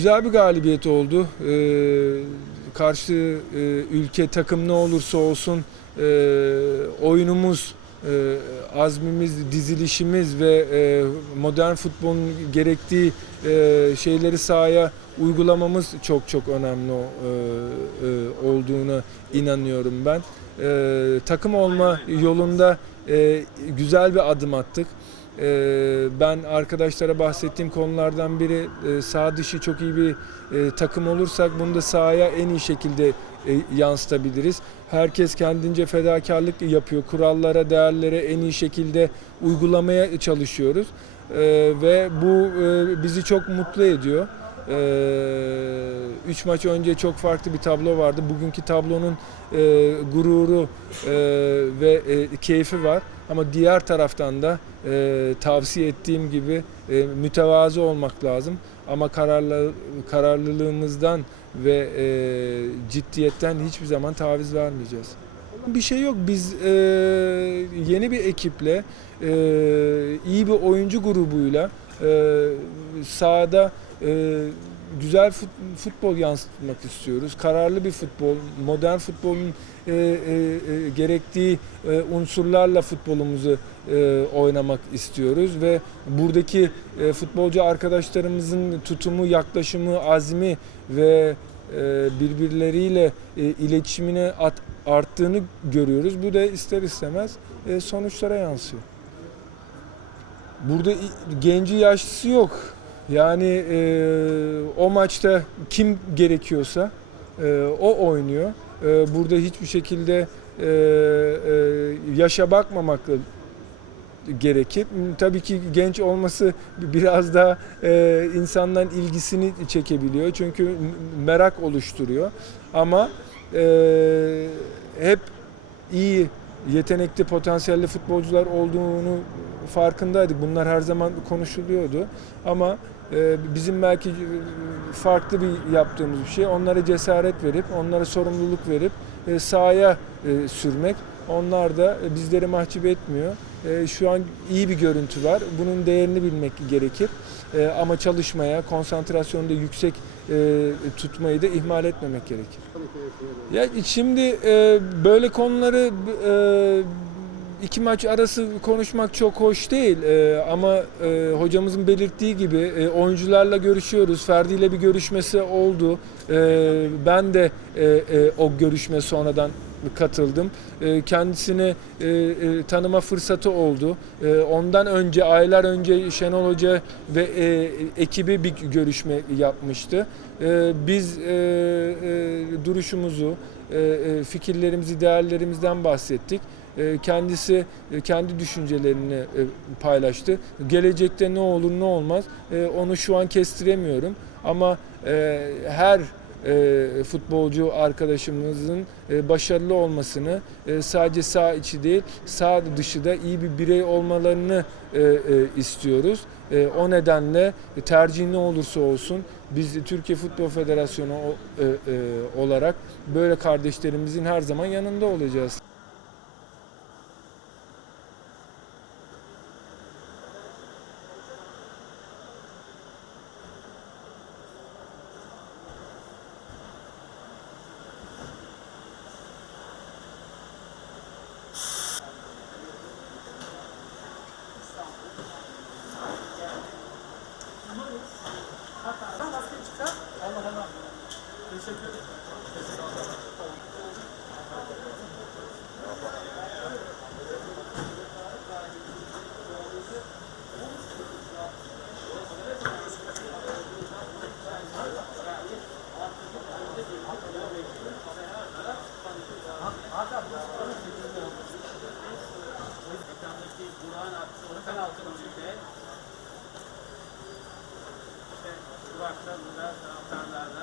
Güzel bir galibiyet oldu. Ee, karşı e, ülke takım ne olursa olsun e, oyunumuz, e, azmimiz, dizilişimiz ve e, modern futbolun gerektiği e, şeyleri sahaya uygulamamız çok çok önemli o- e, e, inanıyorum ben. E, takım olma yolunda e, güzel bir adım attık. Ee, ben arkadaşlara bahsettiğim konulardan biri e, sağ dışı çok iyi bir e, takım olursak bunu da sahaya en iyi şekilde e, yansıtabiliriz. Herkes kendince fedakarlık yapıyor. Kurallara, değerlere en iyi şekilde uygulamaya çalışıyoruz. Ee, ve bu bizi çok mutlu ediyor. Ee, Üç maç önce çok farklı bir tablo vardı. Bugünkü tablonun e, gururu e, ve e, keyfi var. Ama diğer taraftan da e, tavsiye ettiğim gibi e, mütevazı olmak lazım. Ama kararlı, kararlılığımızdan ve e, ciddiyetten hiçbir zaman taviz vermeyeceğiz. Bir şey yok. Biz e, yeni bir ekiple, e, iyi bir oyuncu grubuyla e, sahada e, güzel fut- futbol yansıtmak istiyoruz. Kararlı bir futbol, modern futbolun e, e, e, gerektiği e, unsurlarla futbolumuzu e, oynamak istiyoruz ve buradaki e, futbolcu arkadaşlarımızın tutumu, yaklaşımı, azmi ve e, birbirleriyle e, iletişimine at- arttığını görüyoruz. Bu da ister istemez e, sonuçlara yansıyor. Burada genci yaşlısı yok. Yani e, o maçta kim gerekiyorsa e, o oynuyor. E, burada hiçbir şekilde e, e, yaşa bakmamak gerekir. Tabii ki genç olması biraz da e, insanların ilgisini çekebiliyor. Çünkü merak oluşturuyor. Ama e, hep iyi, yetenekli, potansiyelli futbolcular olduğunu farkındaydık. Bunlar her zaman konuşuluyordu. Ama e, bizim belki farklı bir yaptığımız bir şey. Onlara cesaret verip, onlara sorumluluk verip e, sahaya e, sürmek. Onlar da e, bizleri mahcup etmiyor. E, Şu an iyi bir görüntü var. Bunun değerini bilmek gerekir. E, Ama çalışmaya, konsantrasyonu da yüksek e, tutmayı da ihmal etmemek gerekir. Ya şimdi e, böyle konuları e, iki maç arası konuşmak çok hoş değil E, ama e, hocamızın belirttiği gibi e, oyuncularla görüşüyoruz. Ferdi ile bir görüşmesi oldu. E, ben de e, e, o görüşme sonradan katıldım. E, kendisini e, e, tanıma fırsatı oldu. E, ondan önce aylar önce Şenol Hoca ve e, ekibi bir görüşme yapmıştı. E, biz e, e, duruşumuzu, e, e, fikirlerimizi, değerlerimizden bahsettik. E, Kendisi e, kendi düşüncelerini e, paylaştı. Gelecekte ne olur ne olmaz onu şu an kestiremiyorum. Ama her futbolcu arkadaşımızın başarılı olmasını sadece sağ içi değil sağ dışı da iyi bir birey olmalarını istiyoruz. O nedenle tercih ne olursa olsun biz Türkiye Futbol Federasyonu olarak böyle kardeşlerimizin her zaman yanında olacağız. Penaltı golünde işte